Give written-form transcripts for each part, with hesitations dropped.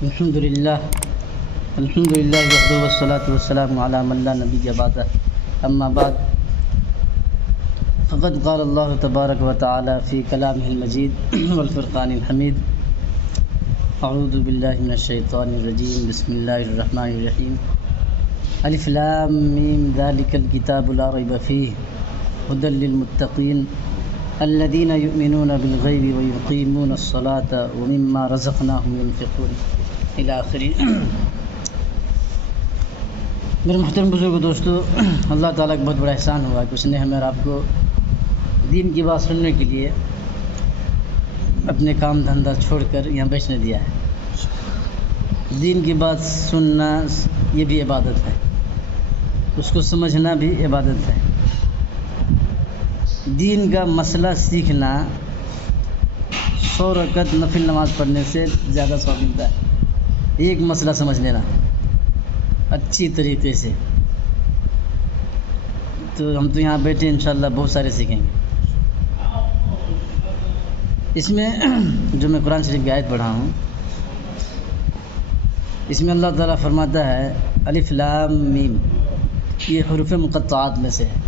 الحمد لله وحده والصلاة والسلام على من لا نبي بعده أما بعد فقد قال الله تبارك وتعالى في كلامه المجيد والفرقان الحميد أعوذ بالله من الشيطان الرجيم بسم الله الرحمن الرحيم ألف لام ميم ذلك الكتاب لا ريب فيه هدى للمتقين الذين يؤمنون بالغيب ويقيمون الصلاة ومما رزقناهم ينفقون إلى آخر. میرے محترم بزرگ دوستو، اللہ تعالیٰ کا بہت بڑا احسان ہوا کہ اس نے ہمیں اور آپ کو دین کی بات سننے کے لیے اپنے کام دھندہ چھوڑ کر یہاں بیٹھنے دیا ہے. دین کی بات سننا یہ بھی عبادت ہے، اس کو سمجھنا بھی عبادت ہے. دین کا مسئلہ سیکھنا 100 رکعت نفل نماز پڑھنے سے زیادہ ثواب ملتا ہے. ایک مسئلہ سمجھ لینا اچھی طریقے سے، تو ہم تو یہاں بیٹھے انشاءاللہ بہت سارے سیکھیں گے. اس میں جو میں قرآن شریف کی آیت پڑھا ہوں، اس میں اللہ تعالیٰ فرماتا ہے الف لام میم، یہ حروف مقطعات میں سے ہے.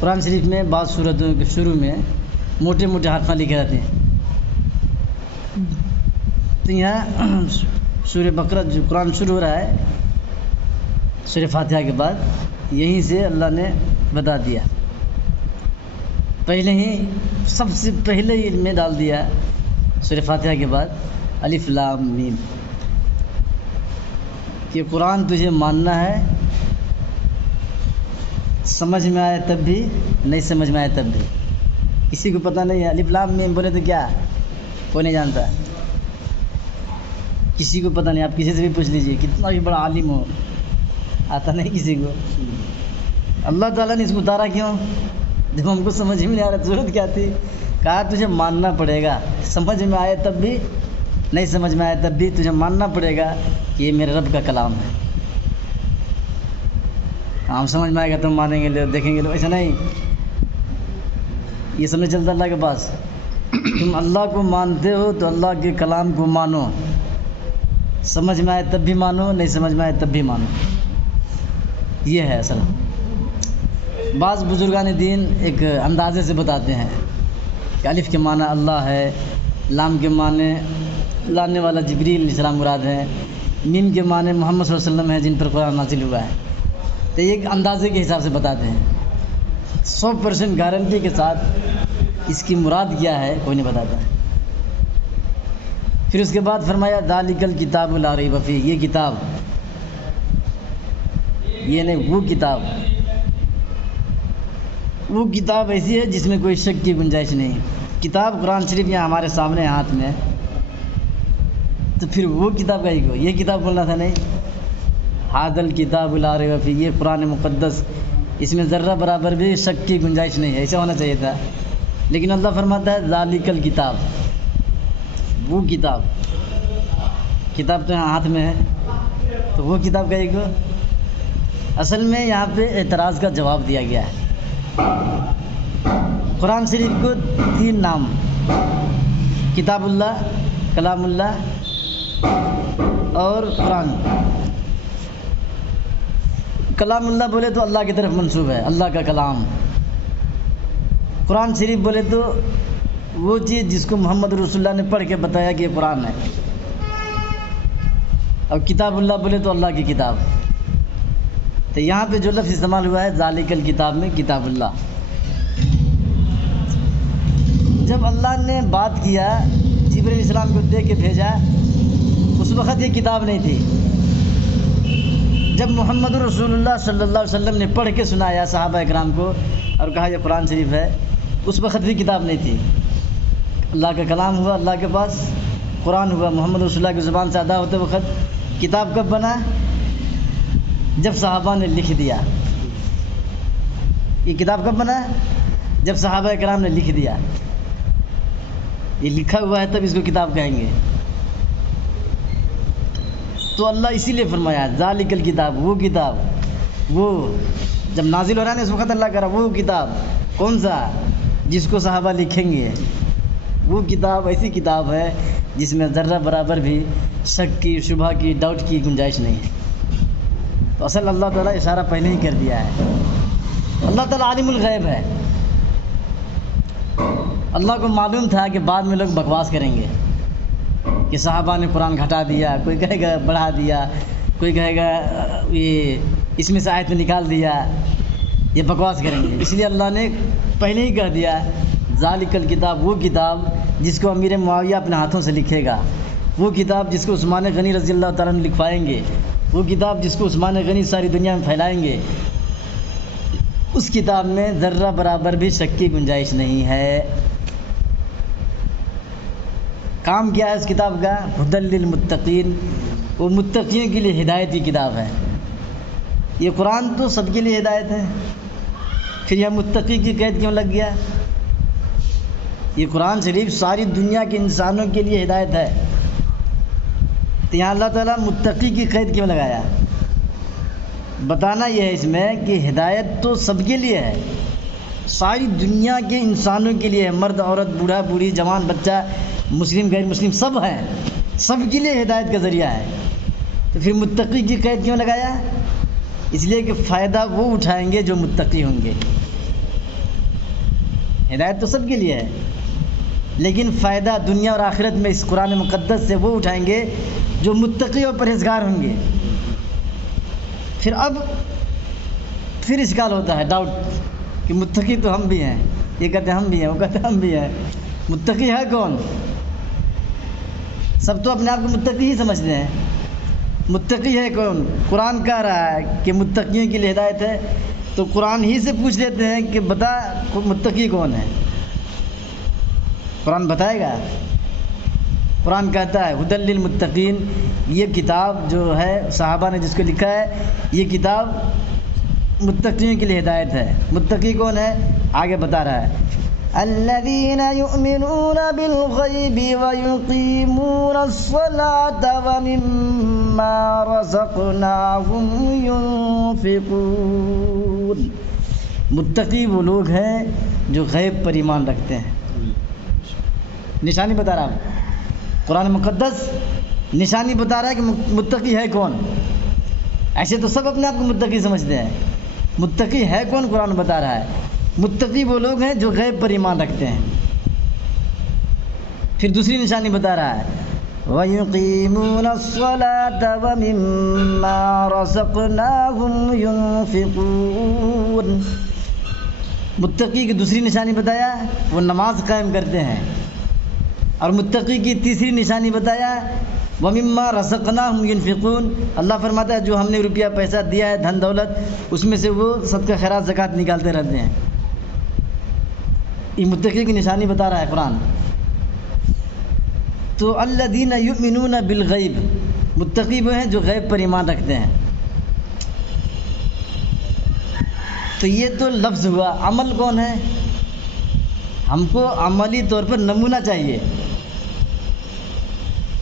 قرآن شریف میں بعض صورتوں کے شروع میں موٹے موٹے حرفاں لکھے رہتے ہیں. تو یہاں سورہ بقرہ جو قرآن شروع ہو رہا ہے سورہ فاتحہ کے بعد، یہیں سے اللہ نے بتا دیا. پہلے ہی سب سے پہلے ہی میں ڈال دیا سورہ فاتحہ کے بعد الف لام میم، کہ قرآن تجھے ماننا ہے، سمجھ میں آئے تب بھی، نہیں سمجھ میں آئے تب بھی. کسی کو پتہ نہیں ہے الف لام میم بولے تو کیا، کوئی نہیں جانتا. کسی کو پتہ نہیں. آپ کسی سے بھی پوچھ لیجئے، کتنا بھی بڑا عالم ہو، آتا نہیں کسی کو. اللہ تعالیٰ نے اس کو اتارا کیوں؟ جب ہم کو سمجھ میں نہیں آ رہا ضرورت کیا تھی؟ کہا تجھے ماننا پڑے گا، سمجھ میں آئے تب بھی، نہیں سمجھ میں آئے تب بھی تجھے ماننا پڑے گا کہ یہ میرے رب کا کلام ہے. ہم سمجھ میں آئے گا تم مانیں گے، دیکھیں گے. ایسا نہیں، یہ سب نہیں چلتا اللہ کے پاس. تم اللہ کو مانتے ہو تو اللہ کے کلام کو مانو، سمجھ میں آئے تب بھی مانو، نہیں سمجھ میں آئے تب بھی مانو. یہ ہے اصل. بعض بزرگان دین ایک اندازے سے بتاتے ہیں کہ الف کے معنی اللہ ہے، لام کے معنی لانے والا جبریل علیہ السلام مراد ہے، میم کے معنی محمد صلی اللہ علیہ وسلم ہے جن پر قرآن نازل ہوا ہے. تو ایک اندازے کے حساب سے بتاتے ہیں. 100% گارنٹی کے ساتھ اس کی مراد کیا ہے کوئی نہیں بتاتا. پھر اس کے بعد فرمایا ذالک الکتاب لا ریب فیہ، یہ کتاب، یہ نہیں وہ کتاب، وہ کتاب ایسی ہے جس میں کوئی شک کی گنجائش نہیں. کتاب قرآن شریف یہاں ہمارے سامنے ہاتھ میں، تو پھر وہ کتاب کا ہی کو یہ کتاب بولنا تھا نہیں. ھذا الکتاب لا ریب فیہ، یہ قرآن مقدس، اس میں ذرہ برابر بھی شک کی گنجائش نہیں ہے. ایسا ہونا چاہیے تھا، لیکن اللہ فرماتا ہے ذالک الکتاب، وہ کتاب. کتاب تو یہاں ہاتھ میں ہے، تو وہ کتاب کا ایک اصل میں یہاں پہ اعتراض کا جواب دیا گیا ہے. قرآن شریف کو 3 نام، کتاب اللہ، کلام اللہ اور قرآن. کلام اللہ بولے تو اللہ کی طرف منسوب ہے، اللہ کا کلام. قرآن شریف بولے تو وہ چیز جس کو محمد رسول اللہ نے پڑھ کے بتایا کہ یہ قرآن ہے. اور کتاب اللہ بولے تو اللہ کی کتاب. تو یہاں پہ جو لفظ استعمال ہوا ہے ذالک الکتاب میں کتاب اللہ. جب اللہ نے بات کیا، جبرائیل علیہ السلام کو دے کے بھیجا، اس وقت یہ کتاب نہیں تھی. جب محمد رسول اللہ صلی اللہ علیہ وسلم نے پڑھ کے سنایا صحابہ اکرام کو اور کہا یہ قرآن شریف ہے، اس وقت بھی کتاب نہیں تھی. اللہ کا کلام ہوا، اللہ کے پاس قرآن ہوا، محمد رسول اللہ کی زبان سے ادا ہوتے وقت. کتاب کب بنا؟ جب صحابہ نے لکھ دیا. یہ کتاب کب بنا؟ جب صحابہ اکرام نے لکھ دیا. یہ لکھا ہوا ہے تب اس کو کتاب کہیں گے. تو اللہ اسی لیے فرمایا ذالک الکتاب، وہ کتاب، وہ جب نازل ہو رہا ہے نا اس وقت اللہ کہہ رہا وہ کتاب. کون سا؟ جس کو صحابہ لکھیں گے. وہ کتاب ایسی کتاب ہے جس میں ذرہ برابر بھی شک کی، شبہ کی، ڈاؤٹ کی گنجائش نہیں ہے۔ تو اصل اللہ تعالیٰ اشارہ پہلے ہی کر دیا ہے۔ اللہ تعالیٰ عالم الغیب ہے۔ اللہ کو معلوم تھا کہ بعد میں لوگ بکواس کریں گے کہ صحابہ نے قرآن گھٹا دیا، کوئی کہے گا بڑھا دیا، کوئی کہے گا یہ اس میں سے آیت نکال دیا، یہ بکواس کریں گے۔ اس لیے اللہ نے پہلے ہی کہہ دیا ذالک الکتاب، وہ کتاب جس کو امیر معاویہ اپنے ہاتھوں سے لکھے گا، وہ کتاب جس کو عثمان غنی رضی اللہ تعالیٰ عنہ لکھوائیں گے، وہ کتاب جس کو عثمان غنی ساری دنیا میں پھیلائیں گے، اس کتاب میں ذرہ برابر بھی شک کی گنجائش نہیں ہے۔ کام کیا ہے اس کتاب کا؟ ھدی للمتقین، وہ متقیوں کے لیے ہدایت کی کتاب ہے۔ یہ قرآن تو سب کے لیے ہدایت ہے، پھر یہ متقی کی قید کیوں لگ گیا؟ یہ قرآن شریف ساری دنیا کے انسانوں کے لیے ہدایت ہے، تو یہاں اللہ تعالیٰ متقی کی قید کیوں لگایا؟ بتانا یہ ہے اس میں کہ ہدایت تو سب کے لیے ہے، ساری دنیا کے انسانوں کے لیے ہے، مرد عورت بوڑھا بوڑھی جوان بچہ مسلم غیر مسلم سب ہیں، سب کے لیے ہدایت کا ذریعہ ہے۔ تو پھر متقی کی قید کیوں لگایا؟ اس لیے کہ فائدہ وہ اٹھائیں گے جو متقی ہوں گے۔ ہدایت تو سب کے لیے ہے، لیکن فائدہ دنیا اور آخرت میں اس قرآن مقدس سے وہ اٹھائیں گے جو متقی اور پرہیزگار ہوں گے۔ پھر اشکال ہوتا ہے، ڈاؤٹ کہ متقی تو ہم بھی ہیں، یہ کہتے ہیں ہم بھی ہیں، وہ کہتے ہیں ہم بھی ہیں، متقی ہے کون؟ سب تو اپنے آپ کو متقی ہی سمجھتے ہیں، متقی ہے کون؟ قرآن کہہ رہا ہے کہ متقیوں کے لیے ہدایت ہے، تو قرآن ہی سے پوچھ لیتے ہیں کہ بتا متقی کون ہے؟ قرآن بتائے گا؟ قرآن کہتا ہے ھدی للمتقین، یہ کتاب جو ہے صحابہ نے جس کو لکھا ہے، یہ کتاب متقیوں کے لیے ہدایت ہے۔ متقی کون ہے؟ آگے بتا رہا ہے الذین یؤمنون بالغیب ویقیمون الصلاة ومما رزقناہم ینفقون۔ متقی وہ لوگ ہیں جو غیب پر ایمان رکھتے ہیں۔ نشانی بتا رہا ہے قرآن مقدس، نشانی بتا رہا ہے کہ متقی ہے کون۔ ایسے تو سب اپنے آپ کو متقی سمجھتے ہیں، متقی ہے کون قرآن بتا رہا ہے۔ متقی وہ لوگ ہیں جو غیب پر ایمان رکھتے ہیں۔ پھر دوسری نشانی بتا رہا ہے وَيُقِيمُونَ الصَّلَاةَ وَمِمَّا رَزَقْنَاهُمْ يُنْفِقُونَ۔ متقی کی دوسری نشانی بتایا وہ نماز قائم کرتے ہیں، اور متقی کی تیسری نشانی بتایا وَمِمَّا رَزَقْنَاهُمْ يُنْفِقُونَ۔ اللہ فرماتا ہے جو ہم نے روپیہ پیسہ دیا ہے، دھن دولت، اس میں سے وہ صدقہ خیرات زکوٰۃ نکالتے رہتے ہیں۔ یہ متقی کی نشانی بتا رہا ہے قرآن۔ تو الذین یؤمنون بالغیب، متقی وہ ہیں جو غیب پر ایمان رکھتے ہیں۔ تو یہ تو لفظ ہوا، عمل کون ہے؟ ہم کو عملی طور پر نمونہ چاہیے۔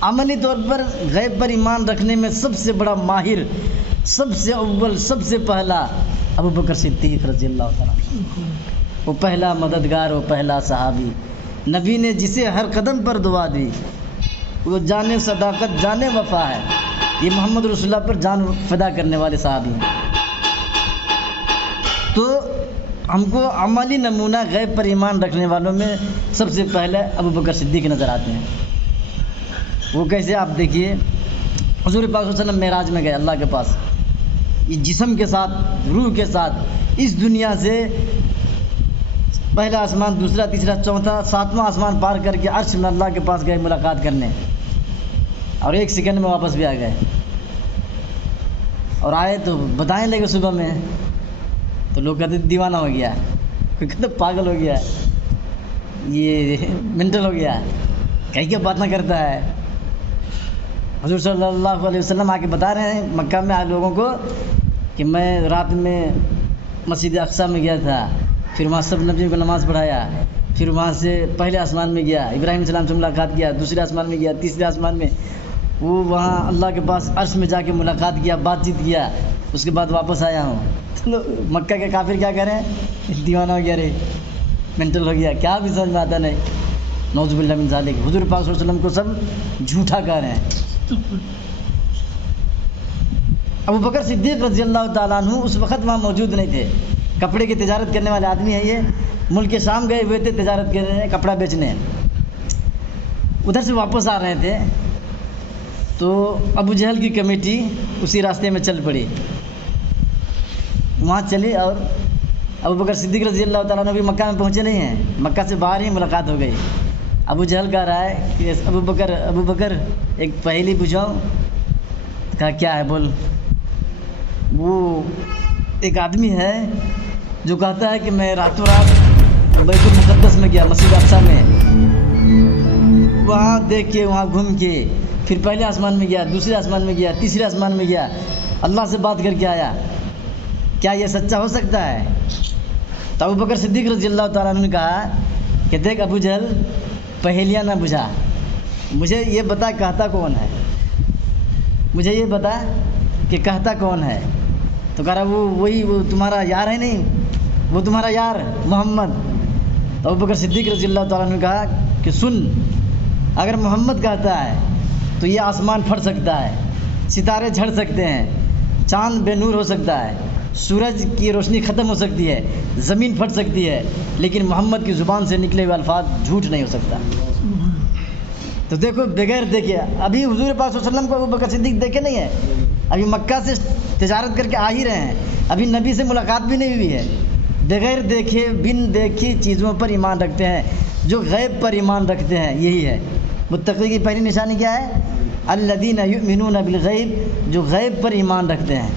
عملی طور پر غیب پر ایمان رکھنے میں سب سے بڑا ماہر، سب سے اول، سب سے پہلا ابوبکر صدیق رضی اللہ تعالیٰ عنہ۔ وہ پہلا مددگار، وہ پہلا صحابی، نبی نے جسے ہر قدم پر دعا دی، وہ جان صداقت، جان وفا ہے، یہ محمد رسول اللہ پر جان فدا کرنے والے صحابی ہیں۔ تو ہم کو عملی نمونہ غیب پر ایمان رکھنے والوں میں سب سے پہلے ابوبکر صدیق نظر آتے ہیں۔ وہ کیسے؟ آپ دیکھیے، حضور پاک صلی اللہ علیہ وسلم معراج میں گئے اللہ کے پاس، یہ جسم کے ساتھ، روح کے ساتھ، اس دنیا سے پہلا آسمان، دوسرا، تیسرا، چوتھا، ساتواں آسمان پار کر کے عرش میں اللہ کے پاس گئے ملاقات کرنے، اور ایک سیکنڈ میں واپس بھی آ گئے۔ اور آئے تو بتائیں لگے صبح میں، تو لوگ کہتے دیوانہ ہو گیا، کوئی کہتے پاگل ہو گیا، یہ منٹل ہو گیا، کہیں کیا بات نہ کرتا ہے۔ حضور صلی اللہ علیہ وسلم آ کے بتا رہے ہیں مکہ میں آئے لوگوں کو کہ میں رات میں مسجد اقصیٰ میں گیا تھا، پھر وہاں سب نبیوں کو نماز پڑھایا، پھر وہاں سے پہلے آسمان میں گیا، ابراہیم علیہ السلام سے ملاقات کیا، دوسرے آسمان میں گیا، تیسرے آسمان میں وہ وہاں اللہ کے پاس عرش میں جا کے ملاقات کیا، بات چیت کیا، اس کے بعد واپس آیا ہوں۔ تو مکہ کے کافر کیا کریں؟ دیوانہ ہو گیا، رے منٹل ہو گیا، کیا بھی سمجھ میں آتا نہیں۔ نعوذ باللہ من ذالک، حضور پاک صلی اللہ علیہ وسلم کو سب جھوٹا کہہ رہے ہیں۔ ابو بکر صدیق رضی اللہ تعالیٰ عنہ اس وقت وہاں موجود نہیں تھے، کپڑے کی تجارت کرنے والے آدمی ہیں، یہ ملک شام گئے ہوئے تھے تجارت کر رہے ہیں، کپڑا بیچنے، ادھر سے واپس آ رہے تھے تو ابو جہل کی کمیٹی اسی راستے میں چل پڑی، وہاں چلی اور ابو بکر صدیق رضی اللہ تعالیٰ عنہ بھی مکہ میں پہنچے نہیں ہیں، مکہ سے باہر ہی ملاقات ہو گئی۔ ابو جہل کہہ رہا ہے کہ ابو بکر ایک پہیلی پوچھاؤ، کہا کیا ہے بول۔ وہ ایک آدمی ہے جو کہتا ہے کہ میں راتوں رات بیت المقدس میں گیا، مسجد اقصیٰ میں، وہاں دیکھ کے وہاں گھوم کے پھر پہلے آسمان میں گیا، دوسرے آسمان میں گیا، تیسرے آسمان میں گیا، اللہ سے بات کر کے آیا، کیا یہ سچا ہو سکتا ہے؟ تو ابو بکر صدیق رضی اللہ تعالیٰ عنہ نے کہا کہ دیکھ ابو جہل، پہیلیاں نہ بجھا، مجھے یہ بتا کہتا کون ہے، مجھے یہ بتا کہ کہتا کون ہے۔ تو کہہ رہا وہ تمہارا یار ہے، نہیں وہ تمہارا یار محمد۔ تو ابو بکر صدیق رضی اللہ تعالیٰ عنہ نے کہا کہ سن، اگر محمد کہتا ہے تو یہ آسمان پھٹ سکتا ہے، ستارے جھڑ سکتے ہیں، چاند بے نور ہو سکتا ہے، سورج کی روشنی ختم ہو سکتی ہے، زمین پھٹ سکتی ہے، لیکن محمد کی زبان سے نکلے ہوئے الفاظ جھوٹ نہیں ہو سکتا۔ تو دیکھو بغیر دیکھے، ابھی حضور پاک صلی اللہ علیہ وسلم کو ابو بکر صدیق دیکھے نہیں ہے، ابھی مکہ سے تجارت کر کے آ ہی رہے ہیں، ابھی نبی سے ملاقات بھی نہیں ہوئی ہے، بغیر دیکھے بن دیکھی چیزوں پر ایمان رکھتے ہیں، جو غیب پر ایمان رکھتے ہیں، یہی ہے متقی کی پہلی نشانی۔ کیا ہے؟ الذین یؤمنون بالغیب، جو غیب پر ایمان رکھتے ہیں۔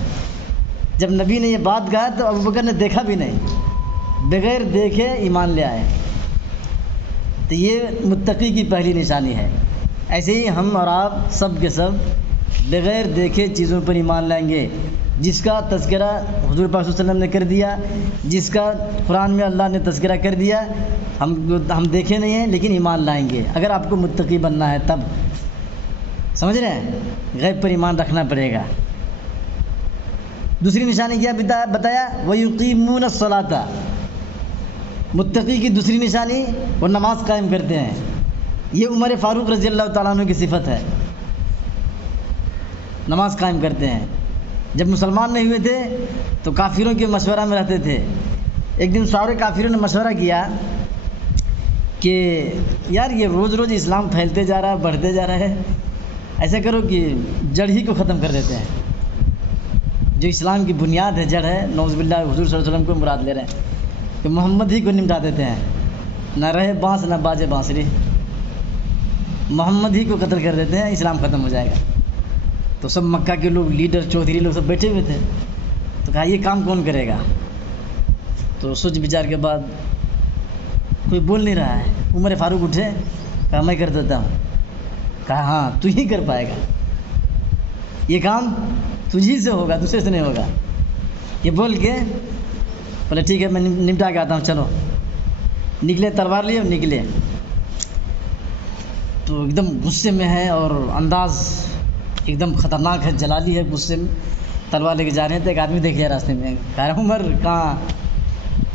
جب نبی نے یہ بات کہا تو ابو بکر نے دیکھا بھی نہیں، بغیر دیکھے ایمان لے آئے، تو یہ متقی کی پہلی نشانی ہے۔ ایسے ہی ہم اور آپ سب کے سب بغیر دیکھے چیزوں پر ایمان لائیں گے، جس کا تذکرہ حضور پاک صلی اللہ علیہ وسلم نے کر دیا، جس کا قرآن میں اللہ نے تذکرہ کر دیا، ہم دیکھے نہیں ہیں لیکن ایمان لائیں گے، اگر آپ کو متقی بننا ہے تب۔ سمجھ رہے ہیں؟ غیب پر ایمان رکھنا پڑے گا۔ دوسری نشانی کیا بتایا؟ وَيُقِيمُونَ الصَّلَاةَ، متقی کی دوسری نشانی وہ نماز قائم کرتے ہیں۔ یہ عمر فاروق رضی اللہ تعالیٰ عنہ کی صفت ہے، نماز قائم کرتے ہیں۔ جب مسلمان نہیں ہوئے تھے تو کافروں کے مشورہ میں رہتے تھے۔ ایک دن سارے کافروں نے مشورہ کیا کہ یار یہ روز روز اسلام پھیلتے جا رہا ہے، بڑھتے جا رہا ہے، ایسا کرو کہ جڑ ہی کو ختم کر دیتے ہیں، جو اسلام کی بنیاد ہے، جڑ ہے، نعوذ باللہ حضور صلی اللہ علیہ وسلم کو مراد لے رہے ہیں، کہ محمد ہی کو نمٹا دیتے ہیں، نہ رہے بانس نہ باجے بانسری، محمد ہی کو قتل کر دیتے ہیں، اسلام ختم ہو جائے گا۔ تو سب مکہ کے لوگ، لیڈر، چودھری لوگ سب بیٹھے ہوئے تھے، تو کہا یہ کام کون کرے گا؟ تو سوچ بچار کے بعد کوئی بول نہیں رہا ہے، عمر فاروق اٹھے، کہا میں کر دیتا ہوں۔ کہا ہاں تو ہی کر پائے گا، یہ کام تجھی سے ہوگا، دوسرے سے نہیں ہوگا۔ یہ بول کے بولے ٹھیک ہے میں نمٹا کے آتا ہوں، چلو۔ نکلے، تلوار لیے اور نکلے، تو ایک دم غصے میں ہے اور انداز ایک دم خطرناک ہے، جلالی ہے، غصے میں تلوار لے کے جا رہے ہیں۔ تو ایک آدمی دیکھ لیا راستے میں، کہہ رہا عمر کہاں،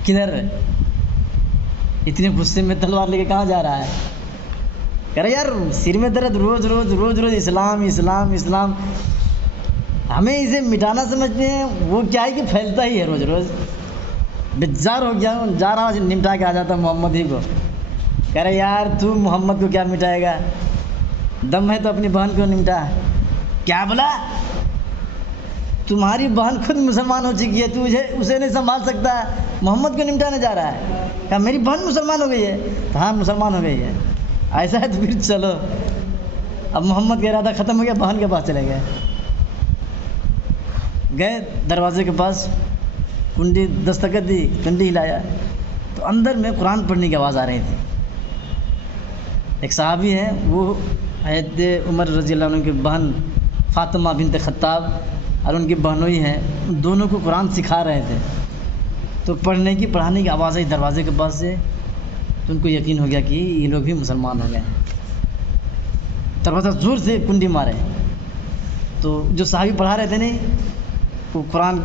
کدھر، اتنے غصے میں تلوار لے کے کہاں جا رہا ہے؟ کہہ رہا یار سر میں درد، روز روز اسلام اسلام اسلام، ہمیں اسے مٹانا سمجھتے ہیں، وہ کیا ہے کہ پھیلتا ہی ہے روز روز۔ بیزار ہو گیا ہوں، جا رہا ہوں نمٹا کے آ جاتا محمد ہی کو۔ کہہ رہے یار تو محمد کو کیا مٹائے گا، دم ہے تو اپنی بہن کو نمٹا۔ کیا بولا؟ تمہاری بہن خود مسلمان ہو چکی ہے، تو اسے نہیں سنبھال سکتا، محمد کو نمٹانے جا رہا ہے؟ کہا میری بہن مسلمان ہو گئی ہے؟ ہاں مسلمان ہو گئی ہے۔ ایسا ہے تو پھر چلو۔ اب محمد کا ارادہ ختم ہو گیا، بہن کے پاس چلے گئے دروازے کے پاس، کنڈی دستکت دی، کنڈی ہلایا تو اندر میں قرآن پڑھنے کی آواز آ رہی تھی۔ ایک صحابی ہیں، وہ حضرت عمر رضی اللہ عنہ کی بہن فاطمہ بنت خطاب اور ان کی بہنوئی ہیں، دونوں کو قرآن سکھا رہے تھے۔ تو پڑھانے کی آواز آئی دروازے کے پاس سے، تو ان کو یقین ہو گیا کہ یہ لوگ بھی مسلمان ہو گئے ہیں۔ دروازہ زور سے کنڈی مارے، تو جو صحابی پڑھا رہے تھے نہیں، وہ قرآن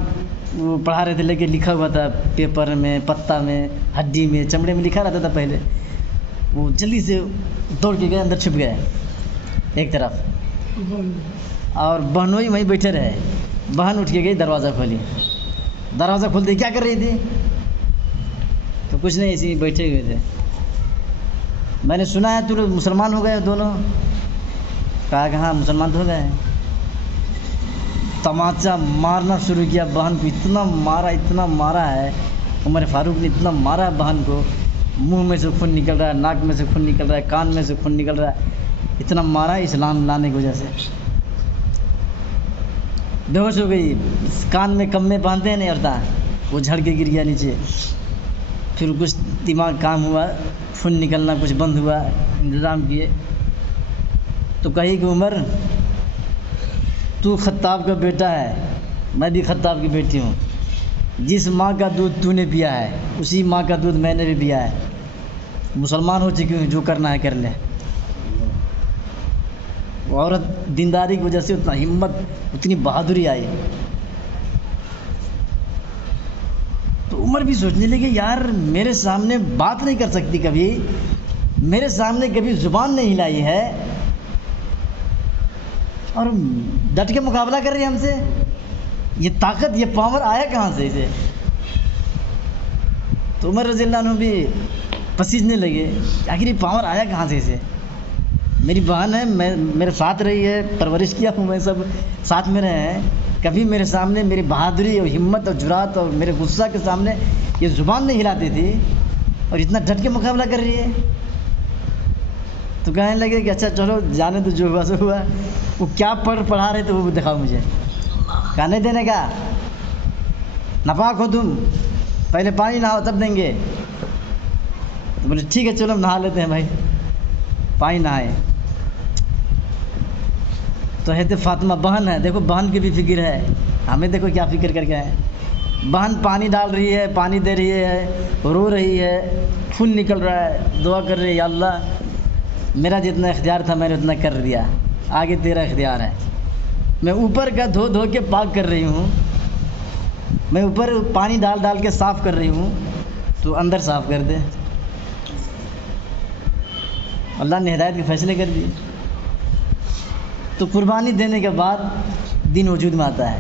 وہ پڑھا رہے تھے، لیکن لکھا ہوا تھا پیپر میں، پتہ میں، ہڈی میں، چمڑے میں لکھا رہتا تھا پہلے، وہ جلدی سے دوڑ کے گئے، اندر چھپ گئے ایک طرف، اور بہنوئی وہیں بیٹھے رہے۔ بہن اٹھ کے گئی، دروازہ کھولی، دروازہ کھولتے کیا کر رہی تھی؟ تو کچھ نہیں، اسی بیٹھے ہوئے تھے۔ میں نے سنا ہے تو لوگ مسلمان ہو گئے دونوں؟ کہا کہ ہاں مسلمان تو ہو گئے ہیں۔ تماچا مارنا شروع کیا بہن کو، اتنا مارا ہے عمر فاروق نے، اتنا مارا ہے بہن کو، منہ میں سے خون نکل رہا ہے، ناک میں سے خون نکل رہا ہے، کان میں سے خون نکل رہا ہے، اتنا مارا ہے اسلام لانے کی وجہ سے۔ بے ہوش ہو گئی، کان میں کمے باندھتے ہیں نہیں ہوتا، وہ جھڑ کے گر گیا نیچے۔ پھر کچھ دماغ کام ہوا، خون نکلنا کچھ بند ہوا، انتظام کیے تو کہی کہ عمر تو خطاب کا بیٹا ہے، میں بھی خطاب کی بیٹی ہوں، جس ماں کا دودھ تو نے پیا ہے اسی ماں کا دودھ میں نے بھی پیا ہے، مسلمان ہو چکی ہوں، جو کرنا ہے کر لے۔ وہ عورت دینداری کی وجہ سے اتنا ہمت، اتنی بہادری آئی۔ تو عمر بھی سوچنے لگے یار میرے سامنے بات نہیں کر سکتی، کبھی میرے سامنے کبھی زبان نہیں ہلائی ہے، اور ڈٹ کے مقابلہ کر رہی ہے ہم سے، یہ طاقت، یہ پاور آیا کہاں سے اسے؟ تو عمر رضی اللہ عنہ بھی پسیجنے لگے، آخر یہ پاور آیا کہاں سے اسے؟ میری بہن ہے، میرے ساتھ رہی ہے، پرورش کیا ہوں میں، سب ساتھ میں رہے ہیں، کبھی میرے سامنے میری بہادری اور ہمت اور جرات اور میرے غصہ کے سامنے یہ زبان نہیں ہلاتی تھی، اور اتنا ڈٹ کے مقابلہ کر رہی ہے۔ تو کہنے لگے کہ اچھا چلو جانے تو، جو ہوا سو ہوا۔ وہ کیا پڑھا رہے تھے وہ دکھاؤ مجھے۔ کہنے دینے کا، ناپاک ہو تم، پہلے پانی نہاؤ تب دیں گے۔ تو بولے ٹھیک ہے چلو ہم نہا لیتے ہیں بھائی، پانی نہائے۔ تو ہے فاطمہ بہن ہے، دیکھو بہن کی بھی فکر ہے، ہمیں دیکھو کیا فکر کر کے ہے۔ بہن پانی ڈال رہی ہے، پانی دے رہی ہے، رو رہی ہے، خون نکل رہا ہے، دعا کر رہی ہے، یا اللہ میرا جتنا اختیار تھا میں نے اتنا کر دیا، آگے تیرا اختیار ہے۔ میں اوپر کا دھو دھو کے پاک کر رہی ہوں، میں اوپر پانی ڈال ڈال کے صاف کر رہی ہوں، تو اندر صاف کر دے۔ اللہ نے ہدایت کے فیصلے کر دیے۔ تو قربانی دینے کے بعد دین وجود میں آتا ہے۔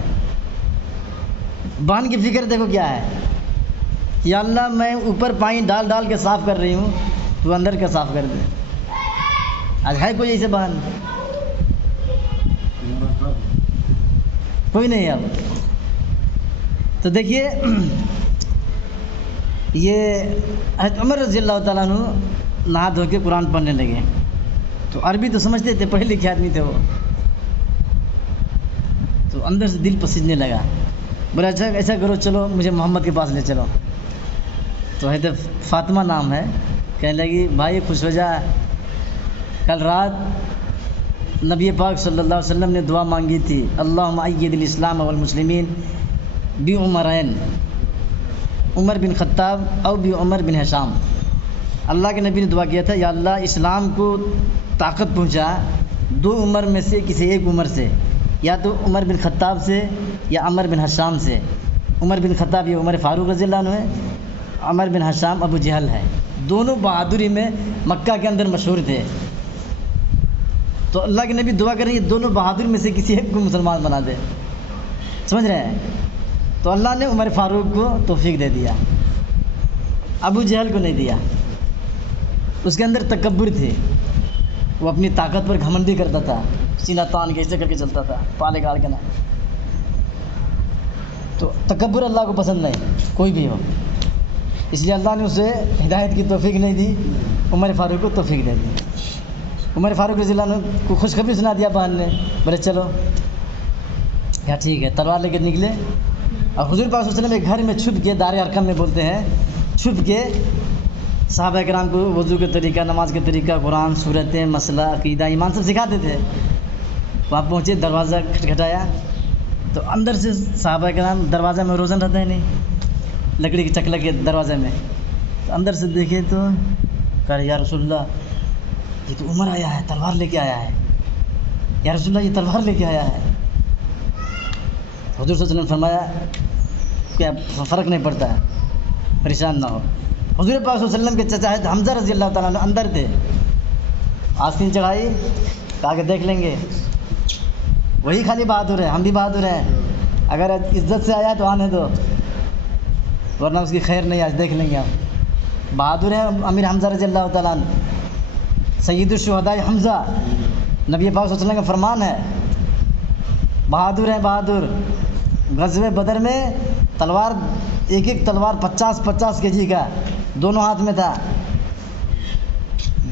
بہن کی فکر دیکھو کیا ہے، یا اللہ میں اوپر پانی ڈال ڈال کے صاف کر رہی ہوں، تو اندر کا صاف کر دے۔ آج ہے کوئی ایسے بہن؟ کوئی نہیں اب۔ تو دیکھیے یہ حضرت عمر رضی اللہ تعالیٰ عنہ نہا دھو کے قرآن پڑھنے لگے، تو عربی تو سمجھتے تھے، پڑھے لکھے آدمی تھے وہ، تو اندر سے دل پسیجنے لگا۔ بولا اچھا ایسا کرو چلو مجھے محمد کے پاس لے چلو۔ تو حضرت فاطمہ نام ہے، کہنے لگی بھائی خوش ہو جا، کل رات نبی پاک صلی اللہ علیہ وسلم نے دعا مانگی تھی، اللہم ایّد الاسلام والمسلمین بعمرین، عمر بن خطاب او بعمر بن ہشام۔ اللہ کے نبی نے دعا کیا تھا، یا اللہ اسلام کو طاقت پہنچا دو عمر میں سے کسی ایک عمر سے، یا تو عمر بن خطاب سے یا عمر بن ہشام سے۔ عمر بن خطاب یہ عمر فاروق رضی اللہ عنہ ہے، عمر بن ہشام ابو جہل ہے، دونوں بہادری میں مکہ کے اندر مشہور تھے۔ تو اللہ کے نبی دعا کر رہے ہیں دونوں بہادر میں سے کسی ایک کو مسلمان بنا دے، سمجھ رہے ہیں؟ تو اللہ نے عمر فاروق کو توفیق دے دیا، ابو جہل کو نہیں دیا۔ اس کے اندر تکبر تھی، وہ اپنی طاقت پر گھمنڈی کرتا تھا، سینہ تان کے ایسے کر کے چلتا تھا، پالے گاڑ کے نہ۔ تو تکبر اللہ کو پسند نہیں، کوئی بھی ہو، اس لیے اللہ نے اسے ہدایت کی توفیق نہیں دی، عمر فاروق کو توفیق دے دی۔ عمر فاروق رضی اللہ عنہ کو خوشخبری سنا دیا بہن نے، بولے چلو کیا ٹھیک ہے، تلوار لے کے نکلے، اور حضور پاک صلی اللہ علیہ وسلم ایک گھر میں چھپ کے، دار ارقم میں بولتے ہیں، چھپ کے صحابہ کرام کو وضو کے طریقہ، نماز کے طریقہ، قرآن، سورتیں، مسئلہ، عقیدہ، ایمان سب سکھاتے تھے۔ وہاں پہنچے، دروازہ کھٹکھٹایا، تو اندر سے صحابہ کرام، دروازہ میں روزن رہتا ہے نہیں، لکڑی کی چکلا کے دروازے میں، تو اندر سے دیکھے تو کہا یا رسول اللہ یہ تو عمر آیا ہے، تلوار لے کے آیا ہے، یا رسول اللہ یہ تلوار لے کے آیا ہے۔ حضور صلی اللہ علیہ وسلم نے فرمایا کہ فرق نہیں پڑتا ہے، پریشان نہ ہو، حضور پاک صلی اللہ علیہ وسلم کے چچا ہے حمزہ رضی اللہ تعالیٰ عنہ اندر تھے، آستین چڑھائی، کہا کہ دیکھ لیں گے، وہی خالی بہادر ہے، ہم بھی بہادر ہیں، اگر عزت سے آیا تو آنے دو، ورنہ اس کی خیر نہیں، آج دیکھ لیں گے ہم۔ بہادر ہیں امیر حمزہ رضی اللہ تعالیٰ عنہ، سید الشہداء حمزہ، نبی پاک صلی اللہ علیہ وسلم کا فرمان ہے، بہادر ہیں بہادر۔ غزوہ بدر میں تلوار، ایک ایک تلوار 50 کے جی کا دونوں ہاتھ میں تھا،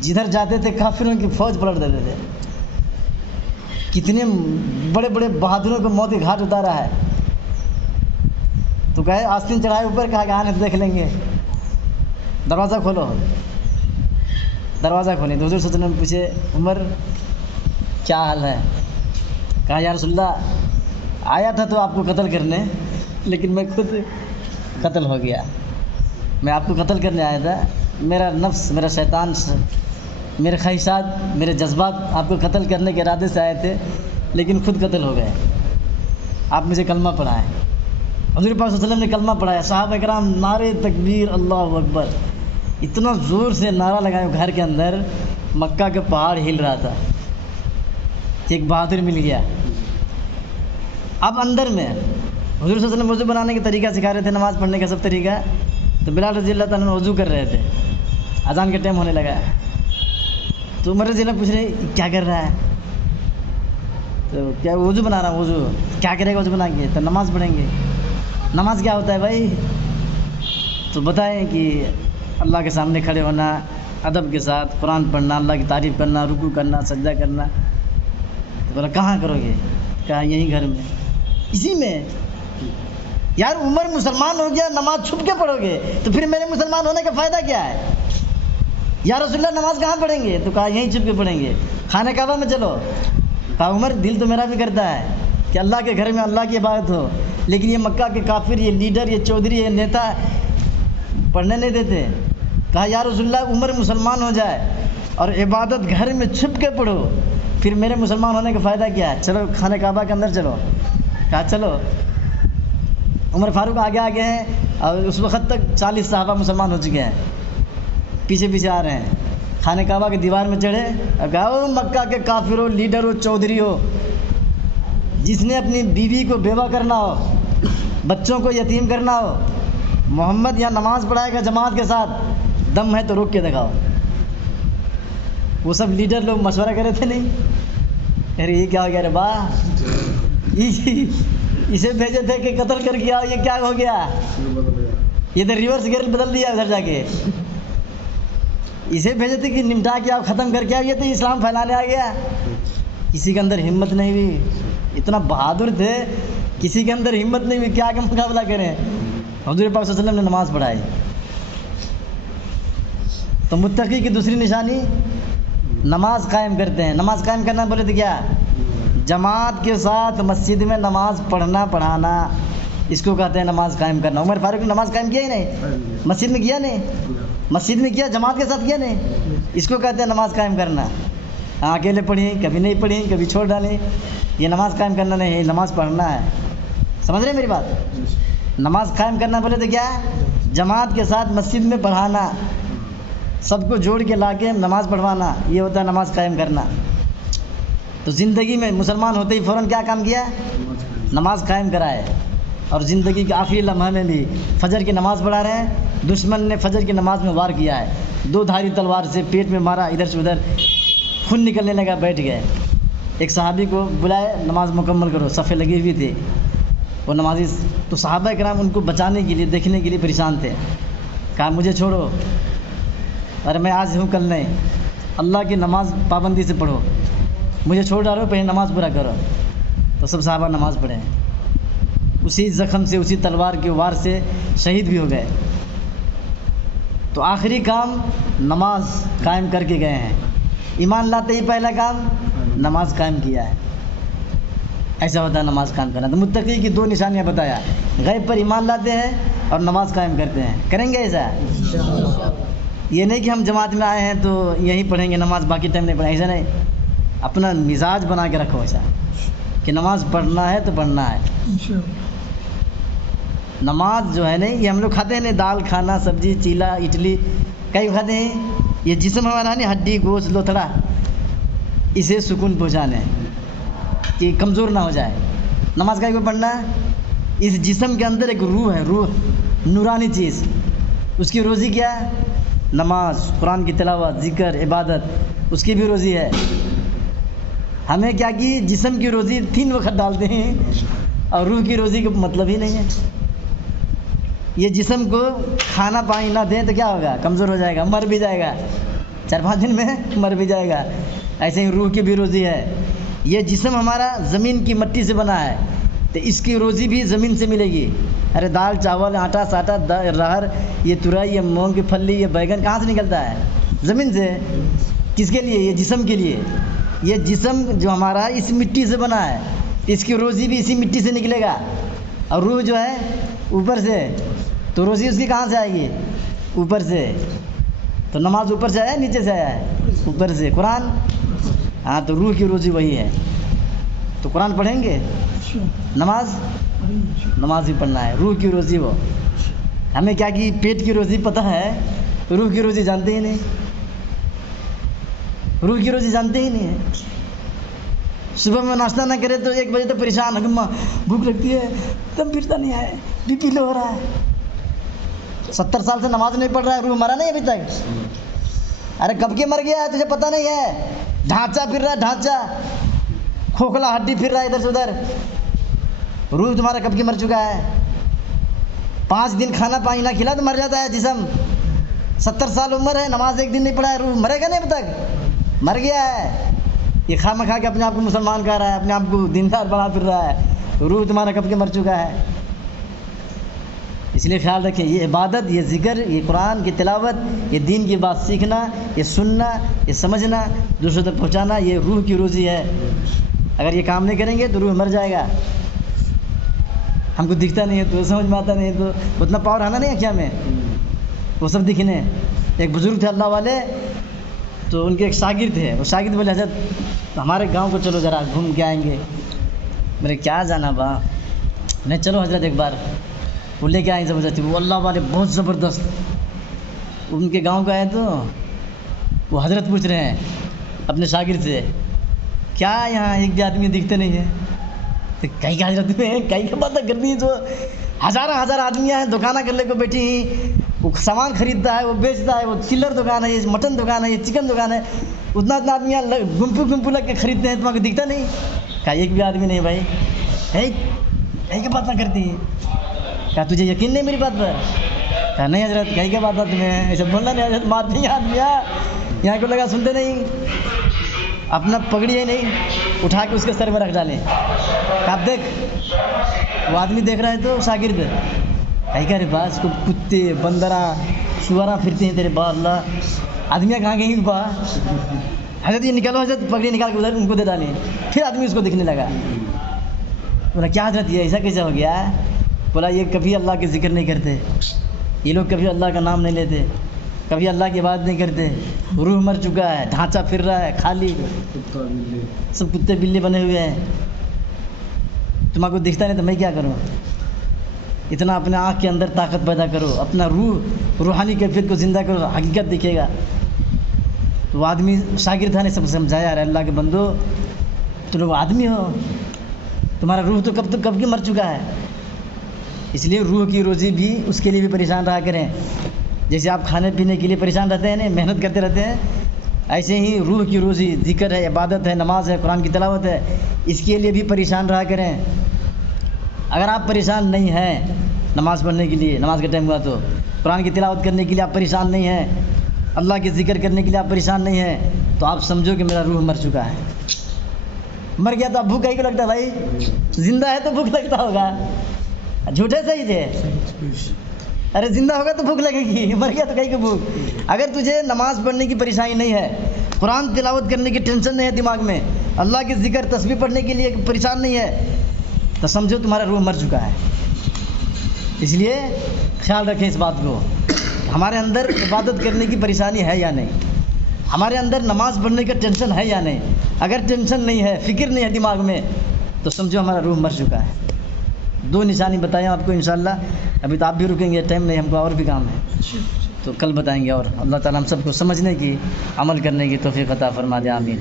جدھر جاتے تھے کافروں کی فوج پلٹ دیتے تھے۔ کتنے بڑے بڑے بہادروں کو موت کے گھاٹ اتارا ہے۔ تو کہے آستین چڑھائے اوپر، کہا کہ آنے دیکھ لیں گے، دروازہ کھولو، دروازہ کھولیں تو حضور صلی اللہ علیہ وسلم پوچھے عمر کیا حال ہے؟ کہا یا رسول اللہ آیا تھا تو آپ کو قتل کرنے، لیکن میں خود قتل ہو گیا، میں آپ کو قتل کرنے آیا تھا، میرا نفس، میرا شیطان، میرے خواہشات، میرے جذبات آپ کو قتل کرنے کے ارادے سے آئے تھے، لیکن خود قتل ہو گئے، آپ مجھے کلمہ پڑھائیں۔ حضور پاک صلی اللہ علیہ وسلم نے کلمہ پڑھایا، صحابہ کرام نعرے تکبیر اللہ اکبر، اتنا زور سے نعرہ لگائے گھر کے اندر، مکہ کے پہاڑ ہل رہا تھا، ایک بہادر مل گیا۔ اب اندر میں حضور صلی اللہ علیہ وسلم وضو بنانے کا طریقہ سکھا رہے تھے، نماز پڑھنے کا سب طریقہ، تو بلال رضی اللہ تعالیٰ عنہ وضو کر رہے تھے، اذان کا ٹائم ہونے لگا، تو عمر رضی اللہ پوچھ رہے کیا کر رہا ہے؟ تو کیا وضو بنا رہا ہوں، وضو کیا کرے گا وضو بنا کے؟ تو نماز پڑھیں گے۔ نماز کیا ہوتا ہے بھائی؟ تو بتائیں کہ اللہ کے سامنے کھڑے ہونا، ادب کے ساتھ قرآن پڑھنا، اللہ کی تعریف کرنا، رکوع کرنا، سجدہ کرنا۔ تو بولا کہاں کرو گے؟ کہا یہیں گھر میں۔ اسی میں یار عمر مسلمان ہو گیا، نماز چھپ کے پڑھو گے تو پھر میرے مسلمان ہونے کا فائدہ کیا ہے؟ یا رسول اللہ نماز کہاں پڑھیں گے؟ تو کہا یہیں چھپ کے پڑھیں گے، خانہ کعبہ میں چلو۔ کہا عمر دل تو میرا بھی کرتا ہے کہ اللہ کے گھر میں اللہ کی عبادت ہو، لیکن یہ مکہ کے کافر، یہ لیڈر، یہ چودھری، یہ نیتا پڑھنے نہیں دیتے۔ کہا یا رسول اللہ عمر مسلمان ہو جائے اور عبادت گھر میں چھپ کے پڑھو، پھر میرے مسلمان ہونے کا فائدہ کیا ہے؟ چلو خانہ کعبہ کے اندر چلو۔ کہا چلو۔ عمر فاروق آگے آگے ہیں، اور اس وقت تک 40 صحابہ مسلمان ہو چکے ہیں، پیچھے پیچھے آ رہے ہیں، خانہ کعبہ کی دیوار میں چڑھے اور کہا او مکہ کے کافر ہو، لیڈر ہو، چودھری ہو، جس نے اپنی بیوی کو بیوہ کرنا ہو، بچوں کو یتیم کرنا ہو، محمد یہاں نماز پڑھائے گا جماعت کے ساتھ، دم ہے تو روک کے دکھاؤ۔ وہ سب لیڈر لوگ مشورہ کر رہے تھے، نہیں ارے یہ کیا ہو گیا رے با، اسے بھیجے تھے کہ قتل کر کے آؤ، یہ کیا ہو گیا؟ یہ تو ریورس گیئر بدل دیا ادھر جا کے۔ اسے بھیجے تھے کہ نمٹا کے آؤ، ختم کر کے آؤ، یہ تو اسلام پھیلانے آ گیا۔ کسی کے اندر ہمت نہیں ہوئی، اتنا بہادر تھے، کسی کے اندر ہمت نہیں ہوئی، کیا کہ مقابلہ کریں۔ حضور پاک صلی اللہ علیہ وسلم نے نماز پڑھائی۔ تو متقی کی دوسری نشانی نماز قائم کرتے ہیں۔ نماز قائم کرنا بولے تو کیا؟ جماعت کے ساتھ مسجد میں نماز پڑھنا پڑھانا، اس کو کہتے ہیں نماز قائم کرنا۔ عمر فاروق نے نماز قائم کیا ہی نہیں، مسجد میں کیا نہیں، مسجد میں کیا، جماعت کے ساتھ کیا نہیں، اس کو کہتے ہیں نماز قائم کرنا۔ اکیلے پڑھیں، کبھی نہیں پڑھیں، کبھی چھوڑ ڈالیں، یہ نماز قائم کرنا نہیں، یہ نماز پڑھنا ہے۔ سمجھ رہے میری بات؟ نماز قائم کرنا بولے تو کیا ہے؟ جماعت کے ساتھ مسجد میں پڑھانا، سب کو جوڑ کے لا کے نماز پڑھوانا، یہ ہوتا ہے نماز قائم کرنا۔ تو زندگی میں مسلمان ہوتے ہی فوراً کیا کام کیا؟ نماز قائم کرائے، اور زندگی کے آخری لمحے میں بھی فجر کی نماز پڑھا رہے ہیں۔ دشمن نے فجر کی نماز میں وار کیا ہے، 2 دھاری تلوار سے پیٹ میں مارا، ادھر سے ادھر خون نکلنے لگا، بیٹھ گئے۔ ایک صحابی کو بلائے، نماز مکمل کرو، صفیں لگی ہوئی تھی، وہ نمازی، تو صحابہ کرام ان کو بچانے کے لیے، دیکھنے کے لیے پریشان تھے۔ کہا مجھے چھوڑو، ارے میں آج ہوں کل نہیں، اللہ کی نماز پابندی سے پڑھو، مجھے چھوڑ ڈالو، پہلے نماز پورا کرو۔ تو سب صحابہ نماز پڑھے، اسی زخم سے، اسی تلوار کے وار سے شہید بھی ہو گئے۔ تو آخری کام نماز قائم کر کے گئے ہیں، ایمان لاتے ہی پہلا کام نماز قائم کیا ہے۔ ایسا ہوتا ہے نماز قائم کرنا۔ تو متقی کی 2 نشانیاں بتایا، غیب پر ایمان لاتے ہیں اور نماز قائم کرتے ہیں۔ کریں گے ایسا؟ یہ نہیں کہ ہم جماعت میں آئے ہیں تو یہیں پڑھیں گے نماز، باقی ٹائم نہیں پڑھیں، ایسا نہیں۔ اپنا مزاج بنا کے رکھو ایسا کہ نماز پڑھنا ہے تو پڑھنا ہے۔ نماز جو ہے نا یہ ہم لوگ کھاتے ہیں نا، دال کھانا، سبزی، چیلا، اڈلی کئی کھاتے ہیں. یہ جسم ہمارا نا ہڈی گوشت لوتھڑا، اسے سکون پہنچانے کہ کمزور نہ ہو جائے. نماز کا پڑھنا، اس جسم کے اندر ایک روح ہے، روح نورانی چیز، اس کی روزی کیا ہے؟ نماز، قرآن کی تلاوت، ذکر، عبادت، اس کی بھی روزی ہے. ہمیں کیا کی جسم کی روزی 3 وقت ڈالتے ہیں اور روح کی روزی کا مطلب ہی نہیں ہے. یہ جسم کو کھانا پانی نہ دیں تو کیا ہوگا؟ کمزور ہو جائے گا، مر بھی جائے گا، 4-5 دن میں مر بھی جائے گا. ایسے ہی روح کی بھی روزی ہے. یہ جسم ہمارا زمین کی مٹی سے بنا ہے تو اس کی روزی بھی زمین سے ملے گی. ارے دال چاول آٹا ساٹا رہر، یہ ترائی، یہ مونگ کی پھلی، یہ بیگن کہاں سے نکلتا ہے؟ زمین سے. کس کے لیے؟ یہ جسم کے لیے. یہ جسم جو ہمارا اس مٹی سے بنا ہے، اس کی روزی بھی اسی مٹی سے نکلے گا. اور روح جو ہے اوپر سے، تو روزی اس کی کہاں سے آئے گی؟ اوپر سے. تو نماز اوپر سے آیا ہے نیچے سے آیا ہے؟ اوپر سے. قرآن، ہاں تو روح کی روزی وہی ہے. تو قرآن پڑھیں گے، نماز بھی پڑھنا ہے. روح کی روزی وہ. ہمیں کیا کہ پیٹ کی روزی پتہ ہے، روح کی روزی جانتے ہی نہیں. روح کی روزی جانتے ہی نہیں ہے. صبح میں ناشتہ نہ کرے تو 1 بجے تک پریشان، ہگما بھوک لگتی ہے، دم پھرتا نہیں ہے، بی پی لو ہو رہا ہے. 70 سال سے نماز نہیں پڑھ رہا ہے، روح مرا نہیں ابھی تک. ارے کب کے مر گیا ہے تجھے پتہ نہیں ہے؟ ڈھانچہ پھر رہا ہے، ڈھانچہ کھوکھلا ہڈی پھر رہا ہے ادھر سے ادھر. روح تمہارا کب کی مر چکا ہے. 5 دن کھانا پانی نہ کھلا تو مر جاتا ہے جسم. 70 سال عمر ہے، نماز 1 دن نہیں پڑھا ہے، روح مرے گا نہیں اب تک؟ مر گیا ہے. یہ کھا مکھا کے اپنے آپ کو مسلمان کہہ رہا ہے، اپنے آپ کو دیندار بنا پھر رہا ہے. روح تمہارا کب کے مر چکا ہے. اس لیے خیال رکھیں، یہ عبادت، یہ ذکر، یہ قرآن کی تلاوت، یہ دین کی بات سیکھنا، یہ سننا، یہ سمجھنا، دوسروں تک پہنچانا، یہ روح کی روزی ہے. اگر یہ کام نہیں کریں گے تو روح مر جائے گا. ہم کو دکھتا نہیں ہے تو سمجھ میں آتا نہیں ہے تو اتنا پاور آنا نہیں ہے کیا میں، وہ سب دکھنے. ایک بزرگ تھے اللہ والے، تو ان کے ایک شاگرد تھے. وہ شاگرد بولے حضرت ہمارے گاؤں کو چلو ذرا گھوم کے آئیں گے. میرے کیا جانا با، نہیں چلو حضرت ایک بار. وہ لے کے آئیں سب حضرت. وہ اللہ والے بہت زبردست، ان کے گاؤں کا ہے. تو وہ حضرت پوچھ رہے ہیں اپنے شاگرد سے، کیا یہاں ایک بھی آدمی دکھتے نہیں ہے؟ تو کئی کا حضرت میں کئی کا باتیں کرنی ہے. تو ہزار آدمیاں ہیں، دکانہ کر لے کو بیٹھی ہیں. وہ سامان خریدتا ہے، وہ بیچتا ہے، وہ چلر دکان ہے، یہ مٹن دکان ہے، یہ چکن دکان ہے. اتنا آدمی گمپو لگ کے خریدتے ہیں، تمہیں دکھتا نہیں؟ کہا ایک بھی آدمی نہیں بھائی. کئی کا بات نہ کرتی ہے. کہا تجھے یقین نہیں میری بات پر؟ کہا نہیں حضرت، کئی کا بات ہے تمہیں ایسا بولنا نہیں حضرت، مارتے ہیں آدمیاں. یہاں کو لگا سنتے نہیں. اپنا پگڑی ہے نہیں اٹھا کے اس کے سر میں رکھ ڈالیں. کہا دیکھ، وہ آدمی دیکھ رہا ہے تو شاگرد کہیں کہ ارے باس کو کتے بندرا سوارا پھرتے ہیں تیرے با اللہ، آدمیاں کہاں گئی با. حضرت یہ نکالو، حضرت پگڑی نکال کے ادھر ان کو دے ڈالیں. پھر آدمی اس کو دکھنے لگا. بولا کیا حضرت یہ ایسا کیسا ہو گیا؟ بولا یہ کبھی اللہ کے ذکر نہیں کرتے، یہ لوگ کبھی اللہ کا نام نہیں لیتے، کبھی اللہ کی بات نہیں کرتے. روح مر چکا ہے، ڈھانچہ پھر رہا ہے خالی، سب کتے بلے بنے ہوئے ہیں. تمہارے کو دکھتا نہیں تو میں کیا کروں؟ اتنا اپنے آنکھ کے اندر طاقت پیدا کرو، اپنا روحانی کیفیت کو زندہ کرو، حقیقت دکھے گا. وہ آدمی شاگرد تھا نے سب سمجھایا، ارے اللہ کے بندو تو لوگ آدمی ہو، تمہارا روح تو کب کی مر چکا ہے. اس لیے روح کی روزی بھی اس کے لیے بھی پریشان رہا کریں. جیسے آپ کھانے پینے کے لیے پریشان رہتے ہیں نا، محنت کرتے رہتے ہیں، ایسے ہی روح کی روزی ذکر ہے، عبادت ہے، نماز ہے، قرآن کی تلاوت ہے، اس کے لیے بھی پریشان رہا کریں. اگر آپ پریشان نہیں ہیں نماز پڑھنے کے لیے، نماز کا ٹائم ہوا تو قرآن کی تلاوت کرنے کے لیے آپ پریشان نہیں ہیں، اللہ کے ذکر کرنے کے لیے آپ پریشان نہیں ہیں، تو آپ سمجھو کہ میرا روح مر چکا ہے. مر گیا تو آپ بھوک کہیں کو لگتا ہے بھائی؟ زندہ ہے تو بھوک لگتا ہوگا. جھوٹے صحیح تھے. ارے زندہ ہوگا تو بھوک لگے گی، مر گیا تو کہیں کو بھوک. اگر تجھے نماز پڑھنے کی پریشانی نہیں ہے، قرآن تلاوت کرنے کی ٹینشن نہیں ہے دماغ میں، اللہ کے ذکر تسبیح پڑھنے کے لیے پریشان نہیں ہے، تو سمجھو تمہارا روح مر چکا ہے. اس لیے خیال رکھیں اس بات کو، ہمارے اندر عبادت کرنے کی پریشانی ہے یا نہیں، ہمارے اندر نماز پڑھنے کا ٹینشن ہے یا نہیں. اگر ٹینشن نہیں ہے، فکر نہیں ہے دماغ میں، تو سمجھو ہمارا روح مر چکا ہے. دو نشانی بتائیں آپ کو انشاءاللہ. ابھی تو آپ بھی رکیں گے, ٹائم نہیں, ہم کو اور بھی کام ہے, تو کل بتائیں گے. اور اللہ تعالیٰ ہم سب کو سمجھنے کی, عمل کرنے کی توفیق عطا فرما دے. آمین.